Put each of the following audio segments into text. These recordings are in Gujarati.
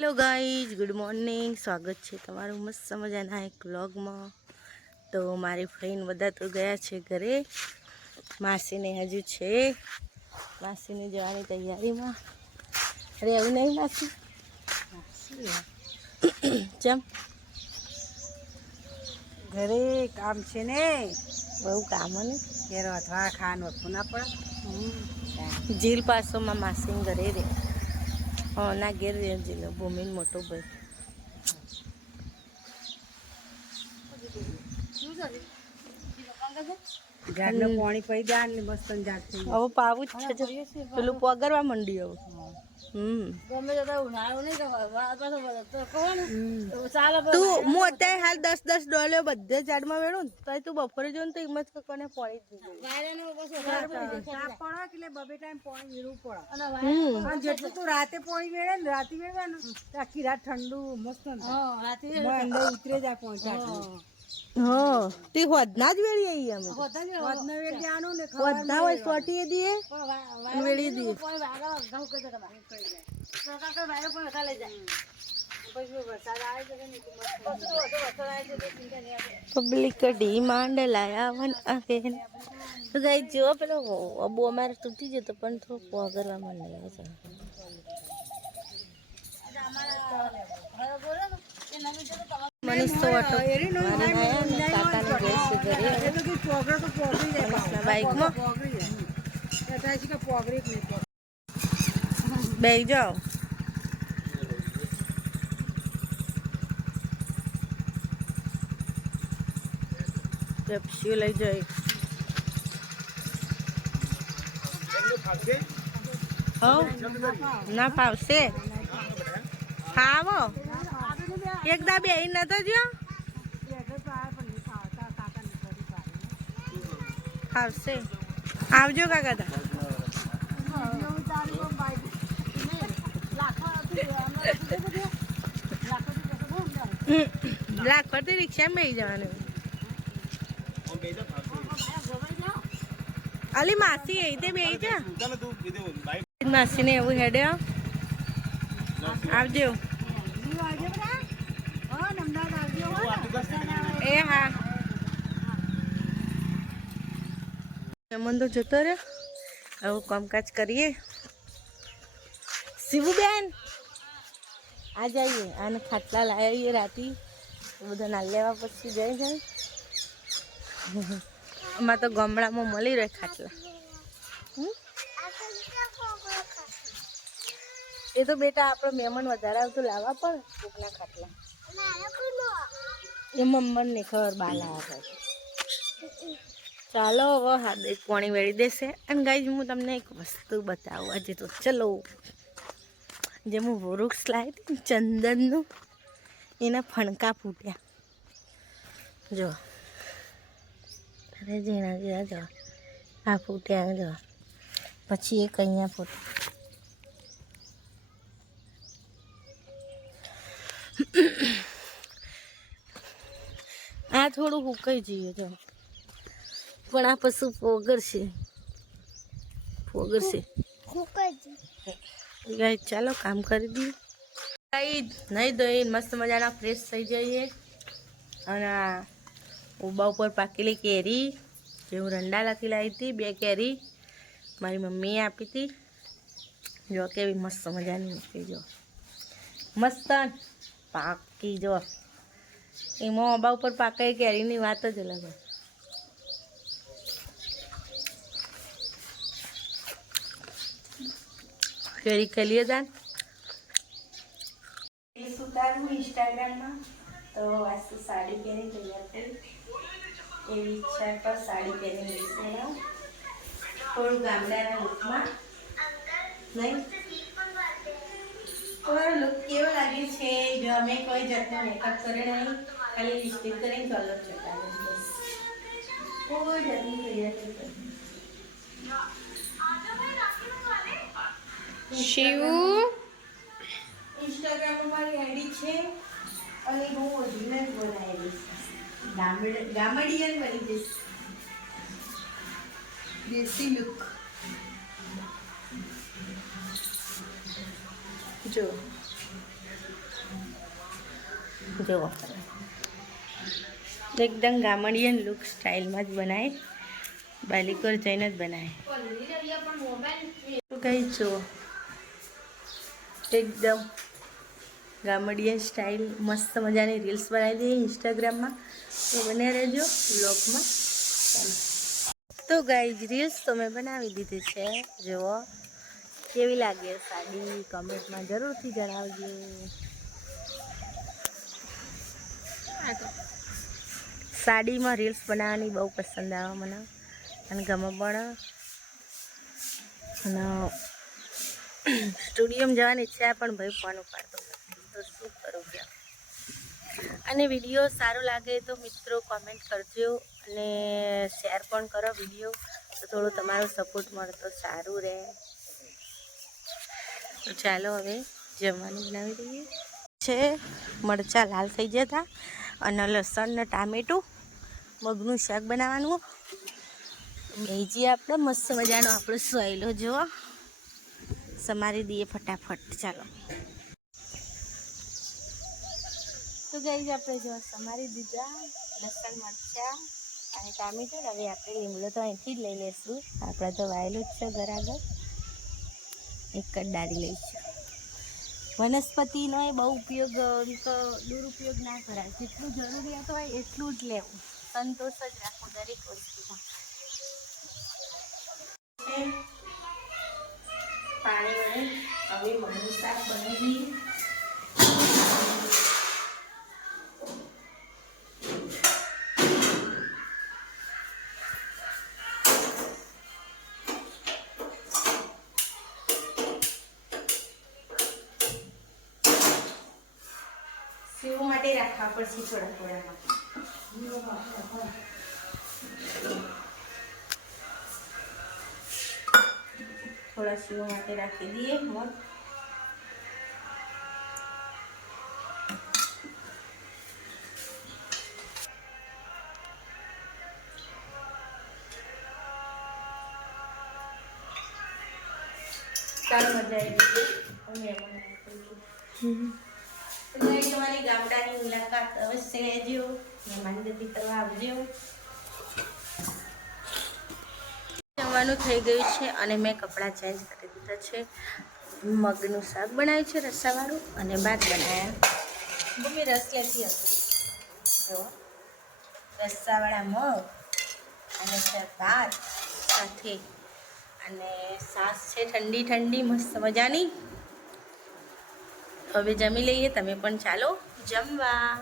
Hello guys, good morning. સ્વાગત છે તમારું મસ્ત મજાના એક વ્લોગમાં. તો મારી ફ્રેન્ડ બધા તો ગયા છે ઘરે. માસીને હજુ છે, માસીને જવાની તૈયારીમાં. અરે એવું નહીં માસી, ચમ ઘરે કામ છે ને, બહુ કામ ને ઘેર અથવા ખાવાનું આપવું ના પડે. જીલ પાસોમાં માસીને ઘરે રે. ના ઘેર રે જીલો, ભૂમિનો મોટો ભાઈ. ઝાડને પાણી પડી જાય ને મસ્ત ઝાડ થઈ હવે પાવું જ છે, પેલું પગરવા માંડ્યું હવે. તું હું અત્યારે હાલ 10-10 ડોલ્યો બધે ઝાડમાં વેળું ને તો તું બપોરે જો ને તો હિંમત કોને પડી જ એટલે બબે ટાઈમ પાણી વેરવું પડે. અને જેટલું તું રાતે પાણી વેળે ને રાતે વેળવે ને આખી રાત ઠંડુ મસ્ત અંદર ઉતરે જાય પાણી. હા તે હોદના જ વેળી આવી અમે હોદના હોય સોટી દીએ વેળી દીએ. પબ્લિક ડિમાન્ડ લાયા વન અગેન. તો ગાઈ જો પેલો અબુ અમારે તૂટી જતો પણ થોડું પગરવા માંડ્યો છે. મનીષ તો ઓટો કાકાને ગઈ છે ઘરે બાઈકમાં બેસી જાઓ. પેપ્સી લઈ જાય. ના ફાવશે, ફાવો એકદા બે નતો જો આવશે. આવજો કાકા તા લાખોથી રિક્ષામાં બેસી જવાનું. અલી માસી એ તે બેસી જા. માસીને એવું હેડે આવજો. એ હા મન તો જતો રે. આવું કામકાજ કરીએ. શિવુબેન આ જઈએ આને ખાટલા લાવીએ રાતી બધા ના લેવા પછી જઈ જાય. આમાં તો ગામડામાં મળી રહે ખાટલા. એ તો બેટા આપણે મહેમાન વધારે આવતું લાવવા પડે કોકના ખાટલા. એ મમ્મન ને ખબર બાલા આવે. ચાલો હવે હા એક પાણી વેળી દેશે. અને ગાઈઝ હું તમને એક વસ્તુ બતાવું આજે તો. ચલો જે હું વૃક્ષ લાવી હતી ચંદનનું એના ફણકા ફૂટ્યા જો. અરે ઝીણા ઝીણા જો આ ફૂટ્યા જો. પછી એક અહીંયા ફૂટ્યા. આ થોડું હુકાઈ જઈએ જો પણ આ પશુ પોગરશે ગાઈ. ચાલો કામ કરી દઈએ. નહીં ધોઈ મસ્ત મજાના ફ્રેશ થઈ જઈએ. અને ઉબા ઉપર પાકેલી કેરી જે હું રંડાલાથી લાવી હતી 2 કેરી મારી મમ્મીએ આપી હતી. જો કેવી મસ્ત મજાની મૂકી જો મસ્ત પાકી જો. એમાં ઉબા ઉપર પાકેલી કેરીની વાત જ અલગ હોય. કેરી ખલીએ દાન ઉતારું ઇન્સ્ટાગ્રામમાં તો વાસ્તુ સાડી પહેરી તૈયાર કરી એવી ઈચ્છા પર સાડી પહેરી લઈશું. થોડું ગામડાના લુકમાં નહીં તમારો લુક કેવો લાગે છે. જો અમે કોઈ જાતનો મેકઅપ કરે નહીં, ખાલી લિપસ્ટિક કરીને કલર ચટાવે બસ. કોઈ જાતની તૈયારી કરી. શિવુ ઇન્સ્ટાગ્રામમાં મારી આઈડી છે અને હું ઓરિજિનલ બનાવેલી છે. ગામડિયન બની જઈશ. દેશી લુક જો જુઓ એકદમ ગામડિયન લુક સ્ટાઇલમાં જ બનાય, બાલીકોર જઈને જ બનાય. તો કઈ જુઓ એકદમ ગામડિયન સ્ટાઇલ મસ્ત મજાની રીલ્સ બનાવી દઈએ ઇન્સ્ટાગ્રામમાં. તો બને રહેજો બ્લોગમાં. તો ગાઈઝ રીલ્સ તો મેં બનાવી દીધી છે. જુઓ કેવી લાગે સાડી કમેન્ટમાં જરૂરથી જણાવજો. સાડીમાં રીલ્સ બનાવવાની બહુ પસંદ આવે મને અને ગમે પણ. અને સ્ટુડિયોમાં જવાની ઈચ્છા પણ ભાઈ ફોન ઉપાડતો નથી, તો શું કરું ગયા. અને વિડીયો સારો લાગે તો મિત્રો કોમેન્ટ કરજો અને શેર પણ કરો વિડીયો, તો થોડો તમારો સપોર્ટ મળે તો સારું રહે. તો ચાલો હવે જમવાનું બનાવી દઈએ છે. મરચાં લાલ થઈ જતા અને લસણ ને ટામેટું મગનું શાક બનાવવાનું. બેજી આપણે મસ્ત મજાનો આપણો સોયલો જુઓ સમારી દઈએ ફટાફટ. ચાલો તો ગાઈઝ આપણે જો સમારી દીધા લસણ મરચાં અને ટામેટું. હવે આપણે લીમડો તો અહીંથી જ લઈ લઈશું, આપણે તો વાયેલું જ છે ઘર આગળ. એક જ ડાળી લઈશું. વનસ્પતિનો એ બહુ ઉપયોગ દુરુપયોગ ના કરાય, જેટલું જરૂરિયાત હોય એટલું જ લેવું, સંતોષ જ રાખવો દરેક વસ્તુમાં. પાણી વડે હવે મગનું શાક બનાવી. સેવ માટે રાખવા પડશે થોડા થોડામાં. થોડા સેવ માટે રાખી દઈએ મગ. ચાલ મજા આવી ગઈ. તમારી ગામડાની મુલાકાત અવશ્ય લેજો, મહેમાનગતિ કરવા આવજો. જમવાનું થઈ ગયું છે અને મેં કપડાં ચેન્જ કરી દીધા છે. મગનું શાક બનાવ્યું છે રસાવાળું અને ભાત બનાવ્યા. મમ્મી રસ ક્યાંથી હતો? રસાવાળા મગ અને છે ભાત સાથે અને છાશ છે ઠંડી ઠંડી મસ્ત મજાની. હવે જમી લઈએ, તમે પણ ચાલો જમવા.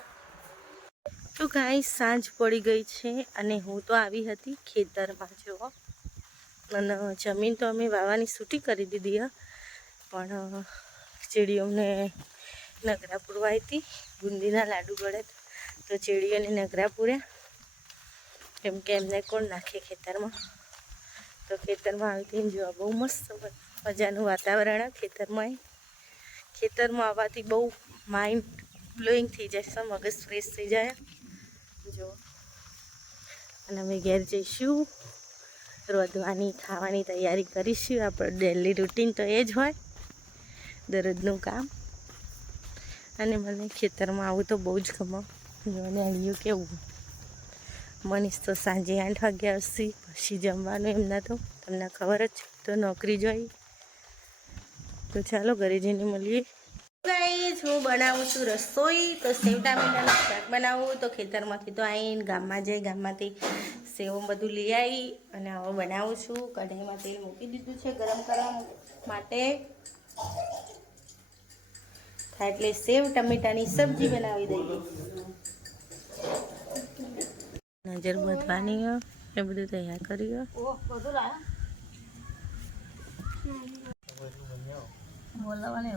તો ગાઈસ સાંજ પડી ગઈ છે અને હું તો આવી હતી ખેતરમાં. જુઓ અને જમીન તો અમે વાવવાની છૂટી કરી દીધી, પણ ચીડીઓને નગરા પૂરવાઈ હતી. બુંદીના લાડુ ગળે તો ચીડીઓને નગરા પૂર્યા, કેમ કે એમને કોણ નાખે ખેતરમાં. તો ખેતરમાં આવી હતી. જોવા બહુ મસ્ત મજાનું વાતાવરણ ખેતરમાં. ખેતરમાં આવવાથી બહુ માઇન્ડ બ્લોઈંગ થઈ જાય, મગજ ફ્રેશ થઈ જાય. જો અને અમે ઘેર જઈશું, રોધવાની ખાવાની તૈયારી કરીશું. આપણે ડેલી રૂટીન તો એ જ હોય દરરોજનું કામ. અને મને ખેતરમાં આવું તો બહુ જ ગમે. જોને આવ્યું કેવું. મનીષ તો સાંજે 8 વાગે આવશે, પછી જમવાનું એમના તો તમને ખબર જ તો નોકરી જોઈ. તો ચાલો ઘરે જઈને મળીએ. ગાઈસ હું બનાવું છું રસોઈ. તો સેવ ટામેટાનું શાક બનાવું. તો ખેતરમાંથી તો આવીને ગામમાં જઈ ગામમાંથી સેવ બધું લઈ આવી અને હવે બનાવું છું. કઢાઈમાં તેલ મૂકી દીધું છે ગરમ કરવા માટે. એટલે સેવ ટમેટાની સબ્જી બનાવી દઈએ. નજર બધવાની એ બધું તૈયાર કરી બોલાવાની